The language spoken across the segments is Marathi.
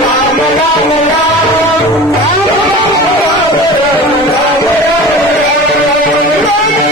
Ram my Ram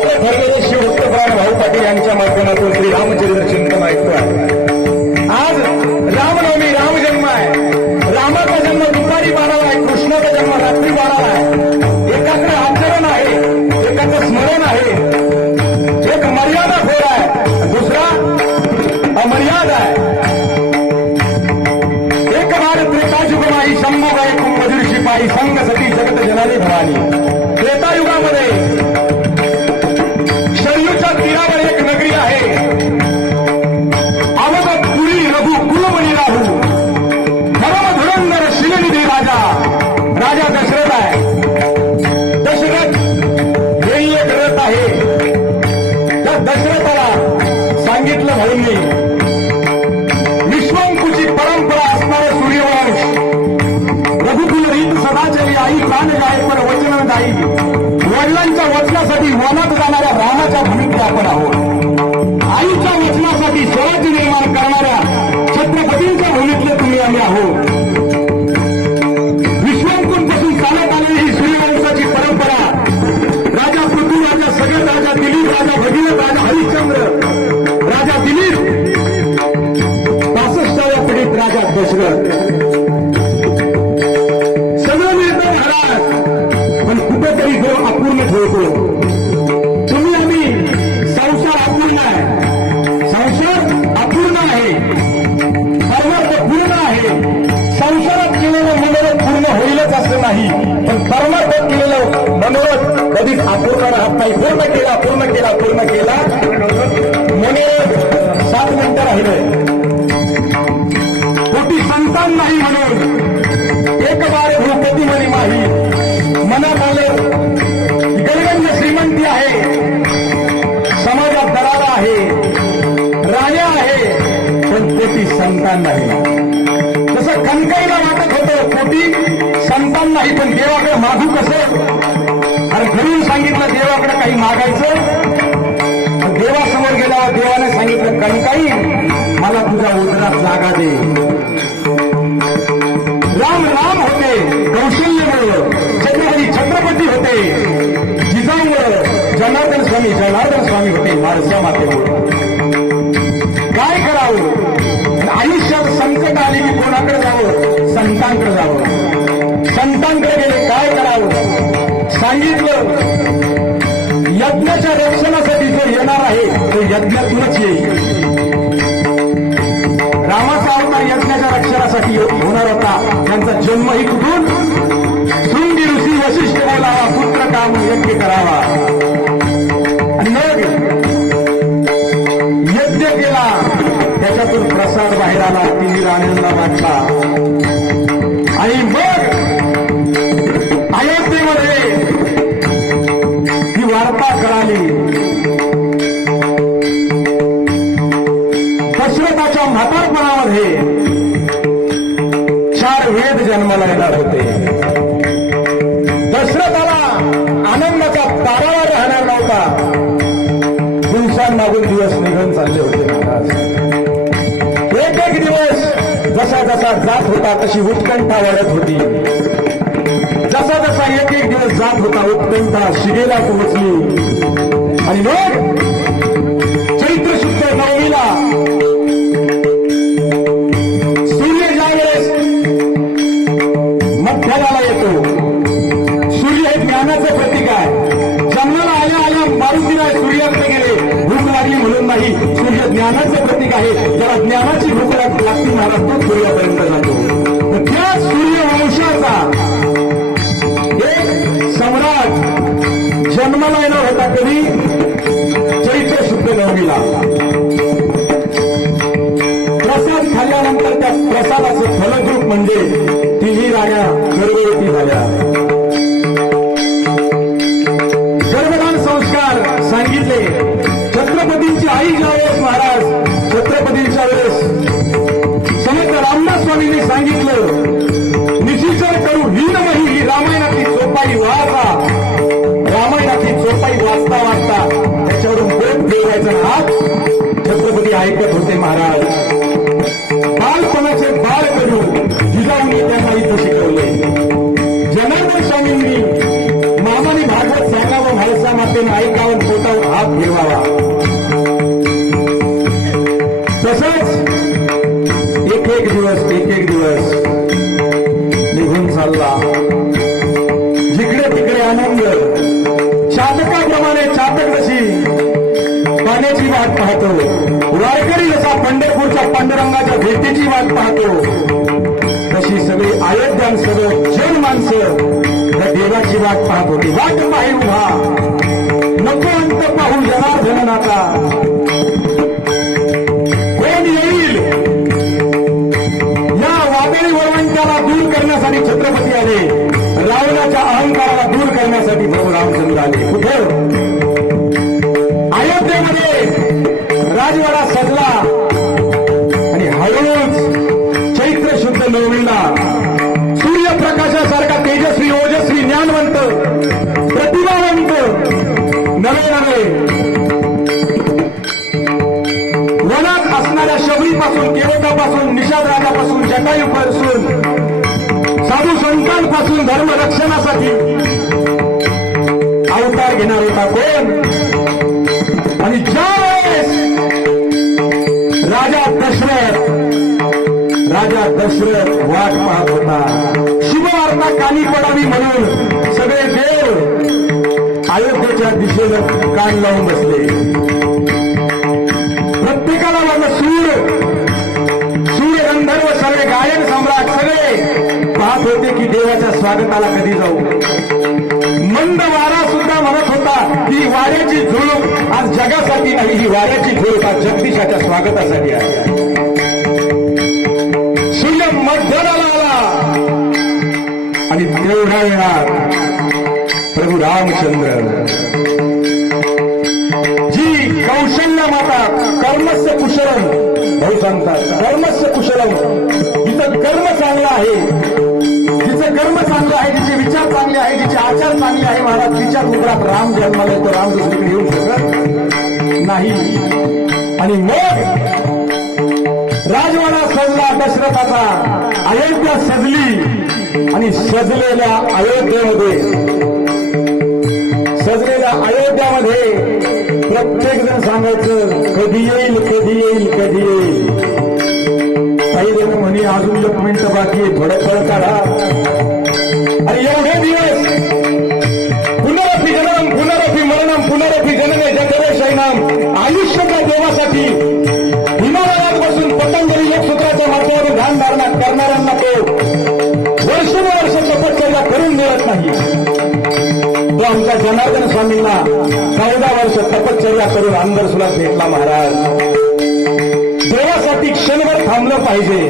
कृपेवर शिवभक्तप्राण भाऊ पाटील यांच्या माध्यमातून श्री रामचरित्र चिंतन ऐकतो आहे आज रामनवमी रामजन्म आहे. रामाचा जन्म दुपारी बाराला आहे कृष्णाचा जन्म रात्री बाराला आहे. एकाकडे आचरण आहे एकाचं स्मरण आहे. एक मर्यादा फेर आहे दुसरा अमर्याद आहे. एक बार त्रेतायुगमाही शंभू गाय कुंभजूर शिपाई संघ सती जगत जनानी भवानी. त्रेतायुगामध्ये वडिलांच्या वचनासाठी वनात जाणाऱ्या रामाच्या भूमिके आपण आहोत. पूर्ण असलं नाही. पण परमार्थात केलेलं मनोरथ कधीच अपूर्ण राहत नाही पूर्ण केला पूर्ण केला पूर्ण केला. मनोरथ सात मिनिटं राहिले. कोटी संतान नाही म्हणून. एक बार भूपती मनी माही. मनात आले गैरंज श्रीमंती आहे. समाजात दरारा आहे. राजा आहे. पण कोटी संतान नाही. तसं वाटत होतं पोटी संतान नाही पण देवाकडे मागू कसं? अरे घरून सांगितलं देवाकडे काही मागायचं? देवासमोर गेल्यावर देवाने सांगितलं कणकाई मला तुझ्या उदरात जागा दे. राम राम होते कौशल्यमुळं छत्रपती छत्रपती होते जिजाऊमुळं जनार्दन स्वामी जनार्दन स्वामी होते वारसा मातेमुळं. आयुष्यात संकट की कोणाकडे जावं? संतांकडे जावं. संतांकडे गेले काय करावं? सांगितलं यज्ञाच्या रक्षणासाठी जो येणार आहे तो यज्ञातूनच येईल. रामाचा अवतार यज्ञाच्या रक्षणासाठी होणार होता. त्यांचा जन्मही कुठून? शृंगी ऋषी वशिष्ठ बोलावा पुत्र काम यज्ञ करावा. प्रसाद बाहेर आला तिने राणींना वाटला. आणि मग अयोध्येमध्ये ही वार्ता कळाली. दशरथाच्या म्हातारपणामध्ये चार वेद जन्माला येणार होते. दशरथाला आनंदाचा तारावा राहणार नव्हता. दिवसांमागून दिवस निघून चालले होते महाराज. जसा जसा जात होता तशी उत्कंठा वाढत होती. जसा जसा एक एक दिवस जात होता उत्कंठा शिगेला पोहोचली. आणि मग चैत्र शुद्ध नवमीला नाही. सूर्य ज्ञानाचं प्रतीक आहे. ज्याला ज्ञानाची भूक लागते मला तो सूर्यापर्यंत जातो. तर त्या सूर्यवंशाचा एक सम्राट जन्माला येणार होता कधी? ऐकत होते महाराज. बालपणाचे बाळ करून जिजाऊंनी त्यांना इथं शिकवले. जनार्दन स्वामींनी मामानी भागवत सांगावं म्हाळसा मातेनं ऐकावं पोटावर हात फिरवावा तसंच एक एक दिवस एक एक दिवस निघून चालला. जिकडे तिकडे आनंद चातकाप्रमाणे चातक जशी पाण्याची वाट पाहतो. पांडुरंगाच्या भेटीची वाट पाहतो. तशी सगळी अयोध्यान सगळं जन माणसं त्या देवाची वाट पाहत होती. वाट पाही उभा. नको अंत पाहू जनार्दन नाका कोण येईल? या वादळी वळवंट्याला दूर करण्यासाठी छत्रपती आले. रावणाच्या अहंकाराला दूर करण्यासाठी प्रभू रामचंद्र आले. कुठे? अयोध्येमध्ये. राजवाडा सजला. पासून केवटापासून निषाद राजापासून जटायूपासून साधू संतांपासून धर्मरक्षणासाठी अवतार घेणार होता कोण? आणि ज्यावेळेस राजा दशरथ राजा दशरथ वाट पाहत होता. शुभवार्ता कानी पडावी म्हणून सगळे देव अयोध्येच्या दिशेनं कान लावून बसले. पाहत होते की देवाच्या स्वागताला कधी जाऊ? मंद वारा सुद्धा म्हणत होता की वाऱ्याची झुळूक आज जगासाठी नाही ही वाऱ्याची झुळूक आज जगदीशाच्या स्वागतासाठी आहे. सूर्य मध्याला आला. आणि तेवढ्या वेळात प्रभू रामचंद्र कौशल्य माता कर्मस्य कुशलम. भाऊ सांगतात कर्मस्य कुशलम. तिचं कर्म चांगलं आहे तिचं कर्म चांगलं आहे तिचे विचार चांगले आहे तिचे आचार चांगले आहे महाराज तिच्या कुटुंबात राम जन्माला येतो राम दुसरीकडे येऊ शकत नाही. आणि मग राजवाडा सजला दशरथाचा अयोध्या सजली. आणि सजलेल्या अयोध्येमध्ये सजलेल्या अयोध्यामध्ये प्रत्येक जण सांगायचं कधी येईल कधी येईल कधी येईल? काही जण म्हणे अजून एक मिनिट बाकी थोडं फळ काढा. आणि एवढे दिवस पुनरपी जननम पुनरपी मरणम पुनरपी जनने जगरे शैनाम आयुष्यभर देवासाठी हिमालयात बसून पतंजली लोकसूत्राच्या माध्यमातून ध्यान धारणा करणाऱ्यांना तो वर्षानुवर्ष तपश्चर्या करून मिळत नाही. आमच्या जनार्दन स्वामींना चौदा वर्ष तपश्चर्या करून आमदार सुद्धा भेटला महाराज. देवासाठी क्षणभर थांबलं पाहिजे.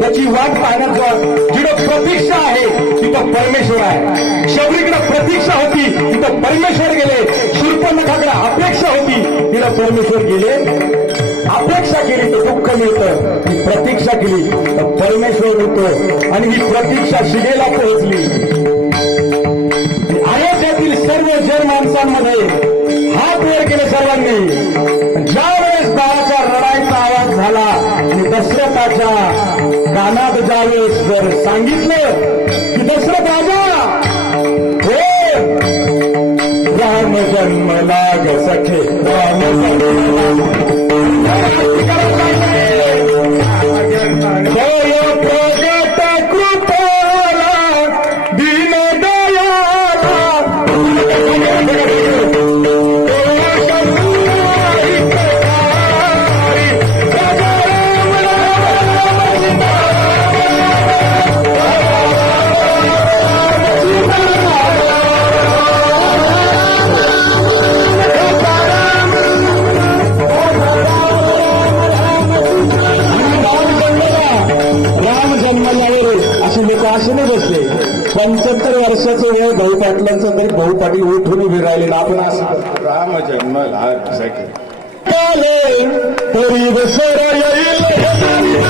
त्याची वाट पाहण्याचं जिथं प्रतीक्षा आहे तिथं परमेश्वर आहे. शबरीकडे प्रतीक्षा होती तिथं परमेश्वर गेले. शूर्पणखाकडे अपेक्षा होती तिथं परमेश्वर गेले. अपेक्षा केली तर दुःख मिळतं. ही प्रतीक्षा केली तर परमेश्वर मिळतो आणि ही प्रतीक्षा शिगेला पोहोचली. सर्व माणसांमध्ये हात वर केले सर्वांनी. ज्या वेळेस बाळाच्या रडायचा आवाज झाला आणि दशरथाच्या रानात जावेस जर सांगितलं की दशरथ राजा हो राम जन्मला ग सखे राम जय काले तरी दसरा येईल